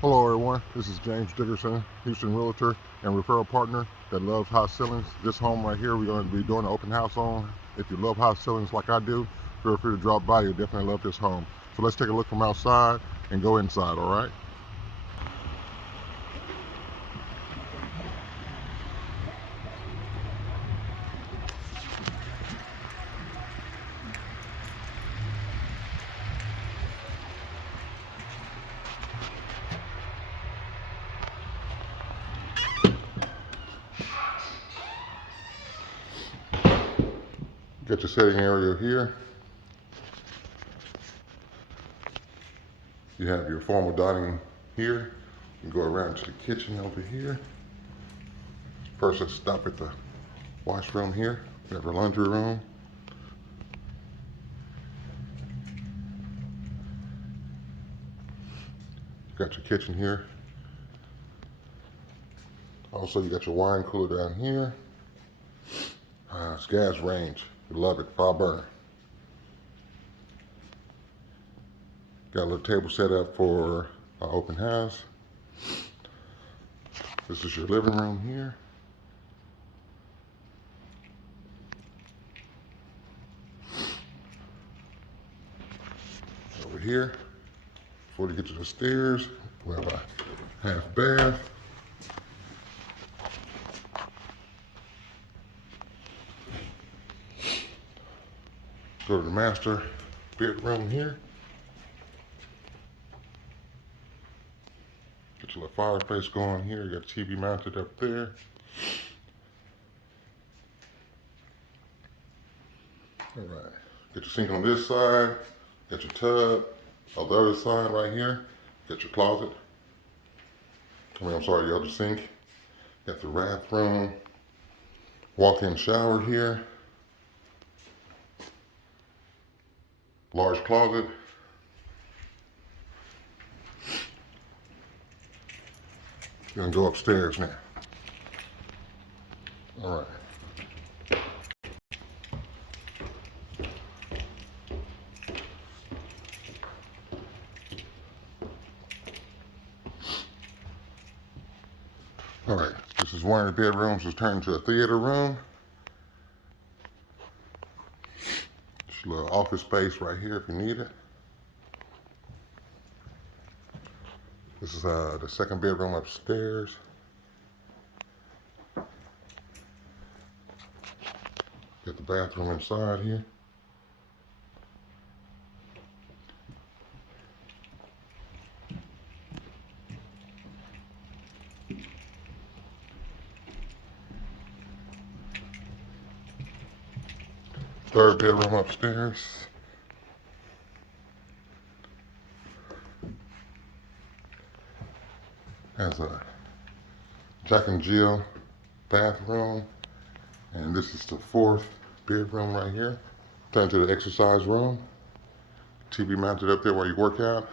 Hello everyone, this is James Dickerson, Houston Realtor and referral partner that loves high ceilings. This home right here we're going to be doing an open house on. If you love high ceilings like I do, feel free to drop by. You'll definitely love this home. So let's take a look from outside and go inside, all right? Get your setting area here. You have your formal dining here. You go around to the kitchen over here. First, let's stop at the washroom here. We have our laundry room. You got your kitchen here. Also, you got your wine cooler down here. It's gas range. We love it. 5 burner. Got a little table set up for our open house. This is your living room here. Over here, before you get to the stairs, we have a half bath. Go to the master bedroom here. Get your little fireplace going here. You got a TV mounted up there. All right. Get your sink on this side. Got your tub. On the other side right here, got your closet. Your other sink. Got the bathroom. Walk-in shower here. Large closet. You're gonna go upstairs now. All right. All right, this is one of the bedrooms. It's turned into a theater room. Just a little office space right here if you need it. This is the second bedroom upstairs. Got the bathroom inside here. Third bedroom upstairs. Has a Jack and Jill bathroom. And this is the fourth bedroom right here. Turn to the exercise room. TV mounted up there while you work out.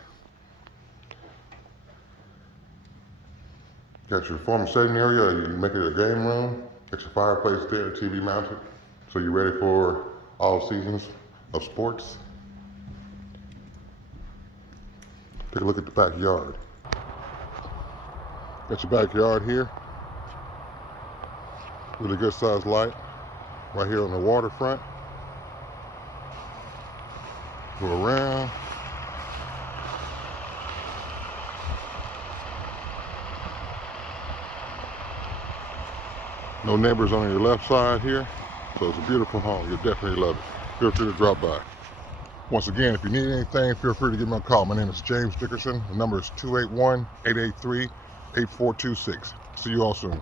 Got your formal sitting area. You can make it a game room. Got your fireplace there, TV mounted. So you're ready for all seasons of sports. Take a look at the backyard. Got your backyard here. Really good sized light right here on the waterfront. Go around. No neighbors on your left side here. So it's a beautiful home. You'll definitely love it. Feel free to drop by. Once again, if you need anything, feel free to give me a call. My name is James Dickerson. The number is 281-883-8426. See you all soon.